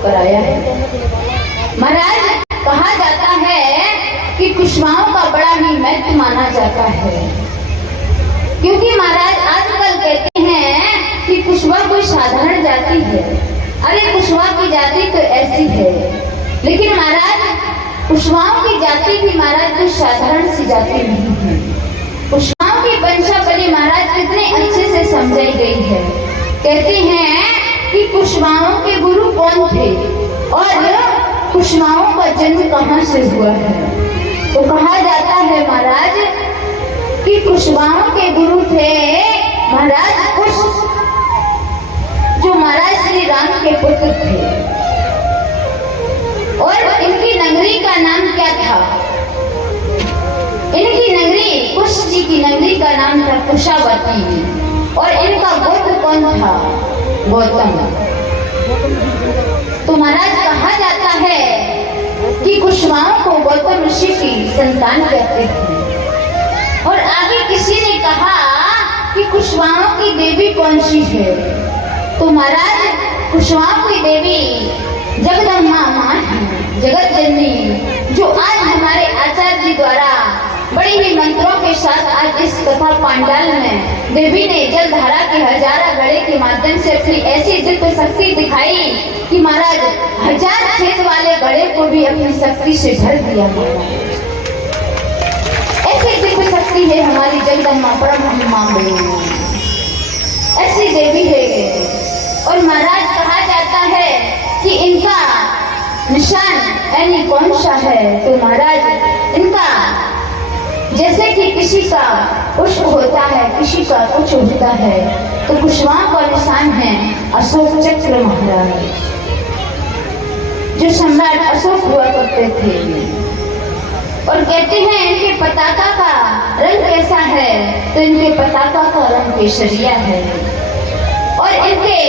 कराया है। महाराज कहा जाता है कि कुशवाहों का बड़ा ही महत्व माना जाता है, क्योंकि महाराज आजकल कहते हैं कि कुशवा कोई साधारण जाति है। अरे कुशवा की जाति तो ऐसी है, लेकिन महाराज कुशवाहों की जाति भी महाराज कोई साधारण सी जाति नहीं है। कुशवाहों की वंशावली महाराज कितने अच्छे से समझाई गई है। कहते हैं कि कुशवाहों के गुरु कौन थे और कुशवाहों का जन्म कहाँ से हुआ है। तो कहा जाता है महाराज कि कुशवाहों के गुरु थे महाराज कुश, जो महाराज श्री राम के पुत्र थे। और इनकी नगरी का नाम क्या था? इनकी नगरी, कुश जी की नगरी का नाम था कुशावती। और इनका गोत्र कौन था? गौतम। तो महाराज कहा जाता है कि कुशवाहों को गौतम ऋषि की संतान कहते थे। और आगे किसी ने कहा कि कुशवाहों की देवी कौन सी है? तो महाराज कुशवाहों की देवी जगदम्बा मां है, जगत जननी, जो आज हमारे आचार्य जी द्वारा बड़े ही मंत्रों के साथ आज इस कथा पांडाल में देवी ने जलधारा के हजारा गड़े के माध्यम से अपनी ऐसी दिव्य शक्ति दिखाई कि महाराज 1000 छेद वाले गड़े को भी अपनी शक्ति से भर दिया। ऐसी दिव्य शक्ति है हमारी जगदम्बा परमहंमा बनी, ऐसी देवी है। और महाराज कहा जाता है कि इनका निशान यानी कौन सा है? तो महाराज इनका जैसे कि किसी का पुष्प होता है, किसी का कुछ होता है, तो कुशवाहों का निशान है अशोक चक्र महाराज, जो सम्राट अशोक हुआ करते थे। और कहते हैं इनके पताका का रंग कैसा है? तो इनके पताका का रंग केसरिया है। और इनके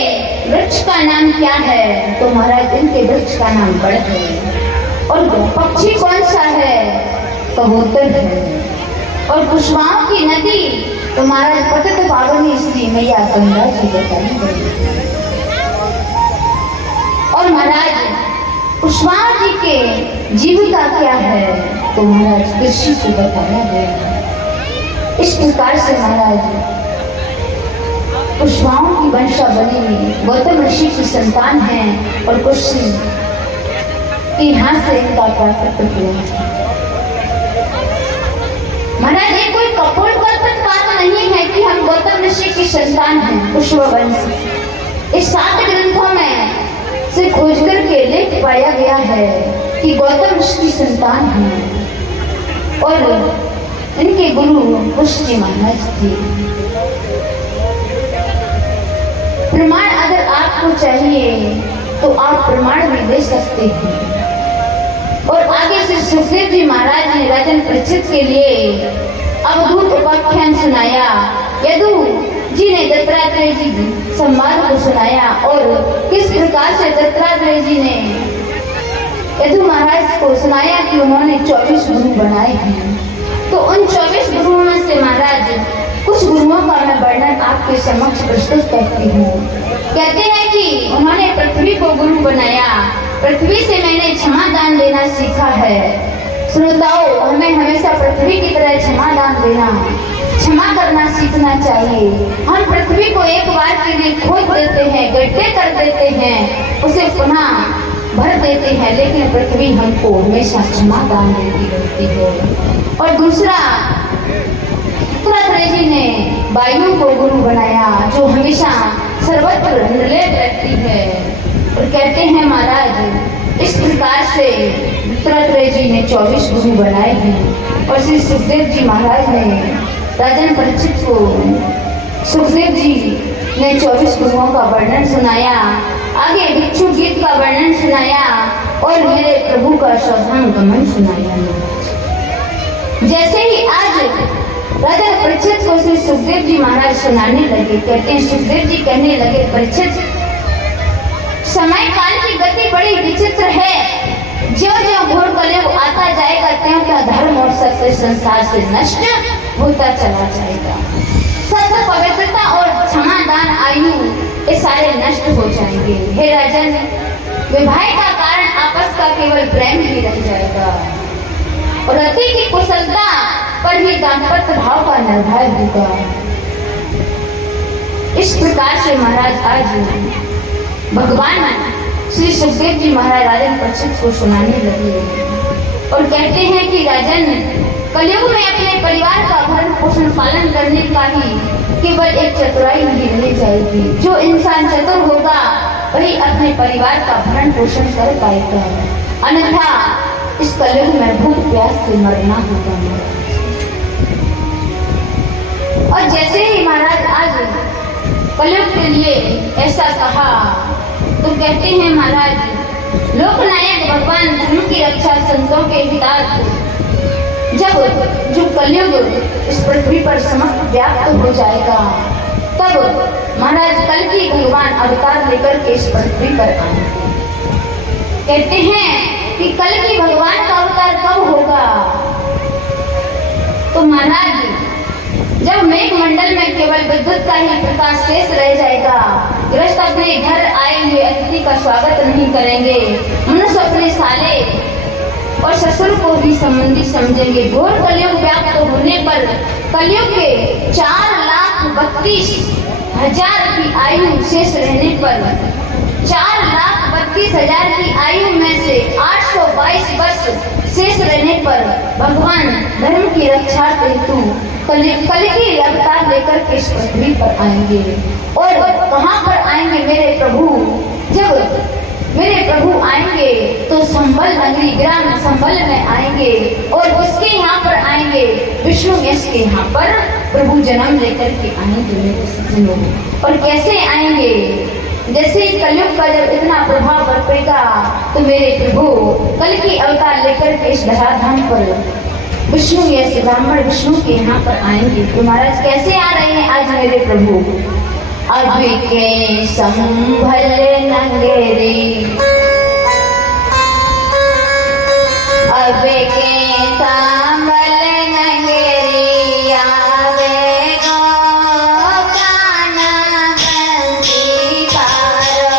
वृक्ष का नाम क्या है? तो महाराज इनके वृक्ष का नाम बड़ है। और पक्षी कौन सा है? कबूतर है। और कुशवाहों की नदी तो महाराज पतित पावनी श्री मैया गंगा जी बताई गई। और महाराज कुशवाहा जी के जीविका क्या है? तो महाराज कृषि को बताया गया। इस प्रकार से महाराज कुशवाहों की वंशावली गौतम ऋषि की संतान है और कुश के यहाँ से इनका प्राकट्य हुआ। महाराज ये कोई कपोलकल्पित बात नहीं है कि हम गौतम ऋषि की संतान हैं, कुशवा वंश। इस 7 ग्रंथों में से खोज करके लेख पाया गया है कि गौतम ऋषि की संतान है और इनके गुरु कुश जी महाराज थे। प्रमाण अगर आपको चाहिए तो आप प्रमाण भी दे सकते हैं। और आगे से सुखदेव जी महाराज ने राजन परीक्षित के लिए अवधूत उपाख्यान सुनाया। यदु जी ने दत्तात्रेय जी संवाद को सुनाया और किस प्रकार से दत्तात्रेय जी ने यदु महाराज को सुनाया कि उन्होंने 24 गुरु बनाए हैं। तो उन 24 गुरुओं में से महाराज कुछ गुरुओं का मैं वर्णन आपके समक्ष प्रस्तुत करती हूँ। कहते हैं कि उन्होंने पृथ्वी को गुरु बनाया। पृथ्वी से मैंने क्षमा दान लेना सीखा है। श्रोताओं, हमें हमेशा पृथ्वी की तरह क्षमा दान देना, क्षमा करना सीखना चाहिए। हम पृथ्वी को एक बार के लिए खोद देते हैं, गड्ढे कर देते हैं, उसे पुनः भर देते हैं, लेकिन पृथ्वी हमको हमेशा क्षमा दान देती रहती है। और दूसरा, दत्तात्रेय जी ने वायु को गुरु बनाया, जो हमेशा सर्वत्र निर्लेप रहती है। और कहते हैं महाराज इस प्रकार से दत्तात्रेय जी ने 24 गुरु बनाए हैं। और श्री सुखदेव जी महाराज ने राजन परीक्षित को सुखदेव जी ने 24 गुरुओं का वर्णन सुनाया। आगे भिक्षु गीत का वर्णन सुनाया और मेरे प्रभु का श्रद्धांगमन सुनाया। जैसे ही आज राजा परीक्षित को श्री सुखदेव जी महाराज सुनाने लगे, कहते हैं सुखदेव जी कहने लगे, परीक्षित समय काल की गति बड़ी विचित्र है। ज्यों ज्यों घोर कलयुग आता जाएगा त्यों क्या धर्म और सत्य संसार से नष्ट होता चला जाएगा। सत्य, पवित्रता और क्षमा दान, आयु, ये सारे नष्ट हो जाएंगे। हे राजन, विवाह का कारण आपस का केवल प्रेम ही रह जाएगा और अति की कुशलता पर ही दाम्पत्य भाव का निर्भर होगा। इस प्रकार से महाराज आज भगवान श्री सुखदेव जी महाराज राजन परीक्षित को सुनाने लगे और कहते हैं कि राजन, कलयुग में अपने परिवार का भरण पोषण पालन करने का ही केवल एक चतुराई नहीं रह जाएगी। जो इंसान चतुर होगा वही अपने परिवार का भरण पोषण कर पाएगा, अन्यथा इस कलयुग में भूख प्यास से मरना होगा। और जैसे ही महाराज आज कलयुग के लिए ऐसा कहा तो कहते हैं महाराज, लोकनायक भगवान धर्म की रक्षा संतों के हितार्थ जब जो कलयुग इस पृथ्वी पर समस्त व्याप्त हो जाएगा, तब महाराज कल की भगवान अवतार लेकर के इस पृथ्वी पर आएंगे। कहते हैं कि कल की भगवान का अवतार कब होगा? तो महाराज जब मेघ मंडल में केवल विद्युत का ही प्रकाश शेष रह जाएगा, गृहस्थ अपने घर आए हुए अतिथि का स्वागत नहीं करेंगे, मनुष्य अपने साले और ससुर को भी संबंधी समझेंगे। घोर कलयुग व्याप्त होने पर कलयुग के 4,32,000 की आयु शेष रहने पर 4,32,000 की आयु में से 822 वर्ष शेष रहने पर भगवान धर्म की रक्षा हेतु कल की अवतार लेकर के इस पृथ्वी पर आएंगे। और कहाँ पर आएंगे मेरे प्रभु? जब मेरे प्रभु आएंगे तो संबल नगरी ग्राम संबल में आएंगे और उसके यहाँ पर आएंगे विष्णु यश के यहाँ पर प्रभु जन्म लेकर के आएंगे मेरे सज्जनों। और कैसे आएंगे? जैसे ही कलयुग का जब इतना प्रभाव बरपेगा तो मेरे प्रभु कल की अवतार लेकर के इस धराधाम पर विष्णु यश ब्राह्मण विष्णु के यहाँ पर आएंगे। तो महाराज कैसे आ रहे हैं आज मेरे प्रभु? अभी के संभल नगरी, अभी के संभल नगरी आवे गो काना बंसी पारो।